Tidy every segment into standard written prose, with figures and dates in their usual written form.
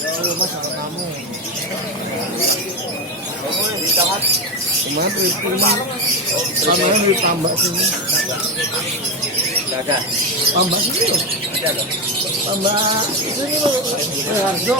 Ya, mas sama kamu. Kemarin ditambah sini. Enggak ada. Tambah sini loh. Ada loh. Tambah sini loh. Harjo.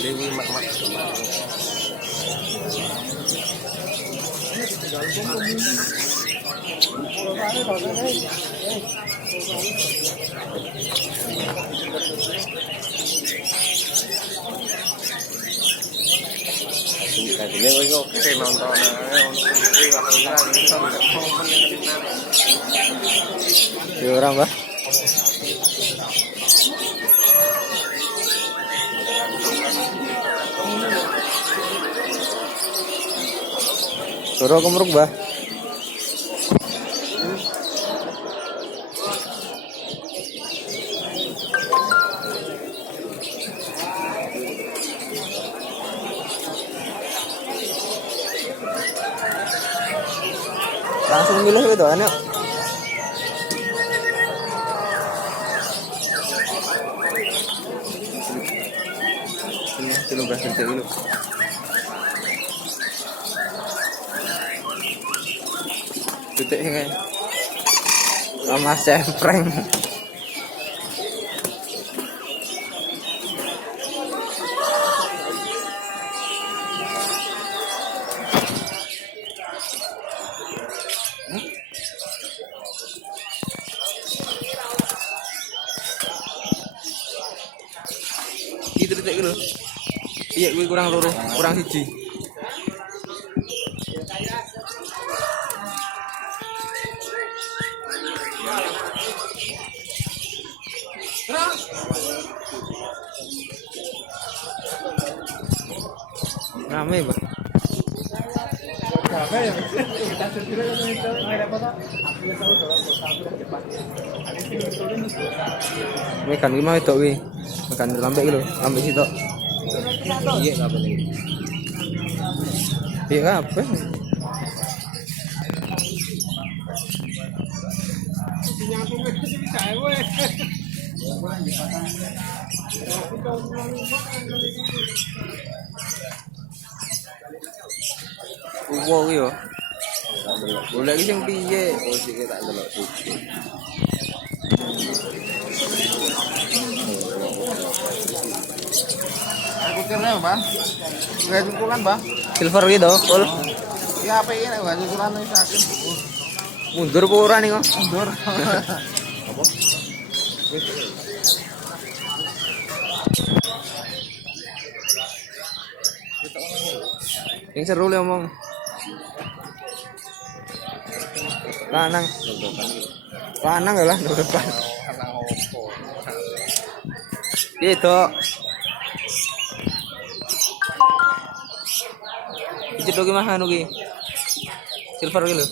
Dewi mak-mak. Tadinya gue oke nonton Ya orang bah. Suruh kemruk bah. Langsung milih gitu kan yuk. ini 13 detik dulu. Detik ini sama cempreng. Gitu detik dulu. Iya, gue kurang loro, kurang siji. Rame bah. Mekan gimana itu wi? Mekan lambe gitu, lambe situ. Iya, enggak boleh. Iya apa? Wow yo. Boleh iki sing piye? Oh sik tak delok sik. Aku kira Bang. Gak jungkulan, Bang. Silver gitu, full. Ya apa ini gak jungkulan wis sakit. Mundur apa ora nih kok? Mundur. Apa? Yang seru le omong. Lanang. Lanang ya lah depan. Gitu. Iki dogi mah anu ki. Silver ki lho.